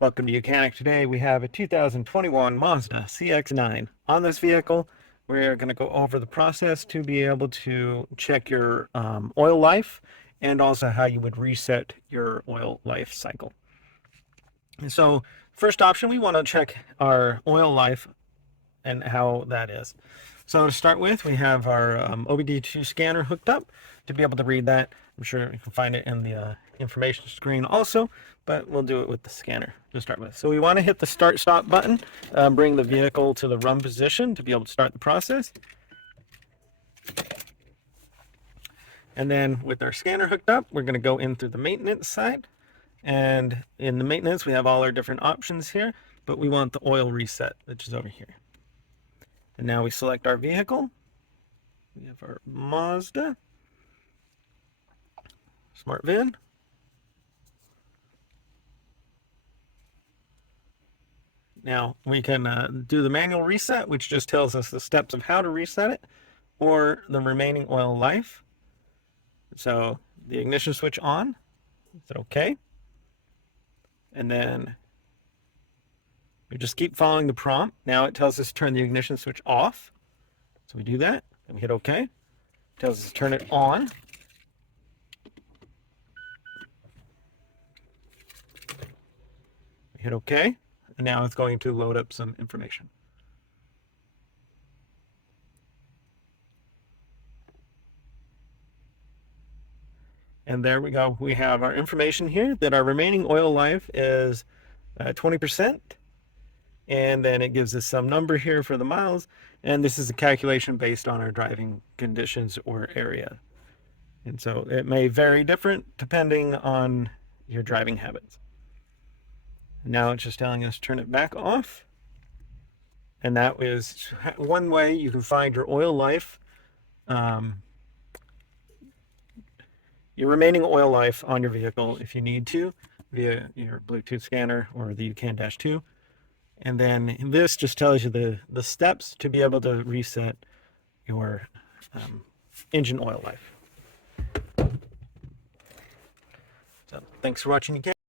Welcome to YOUCANIC. Today we have a 2021 Mazda CX-9. On this vehicle, we're going to go over the process to be able to check your oil life and also how you would reset your oil life cycle. And so, first option, we want to check our oil life and how that is. So to start with, we have our OBD2 scanner hooked up to be able to read that. I'm sure you can find it in the information screen also, but we'll do it with the scanner to start with. So we want to hit the start stop button, bring the vehicle to the run position to be able to start the process. And then with our scanner hooked up, we're going to go in through the maintenance side. And in the maintenance, we have all our different options here, but we want the oil reset, which is over here. And now we select our vehicle. We have our Mazda Smart VIN. Now we can do the manual reset, which just tells us the steps of how to reset it, or the remaining oil life. So the ignition switch on, is it okay? And then we just keep following the prompt. Now it tells us to turn the ignition switch off. So we do that, and we hit OK. It tells us to turn it on. We hit OK, and now it's going to load up some information. And there we go. We have our information here that our remaining oil life is 20%. And then it gives us some number here for the miles. And this is a calculation based on our driving conditions or area. And so it may vary different depending on your driving habits. Now it's just telling us to turn it back off. And that is one way you can find your oil life, your remaining oil life on your vehicle if you need to via your Bluetooth scanner or the YOUCAN-2. And then this just tells you the steps to be able to reset your engine oil life. So thanks for watching again.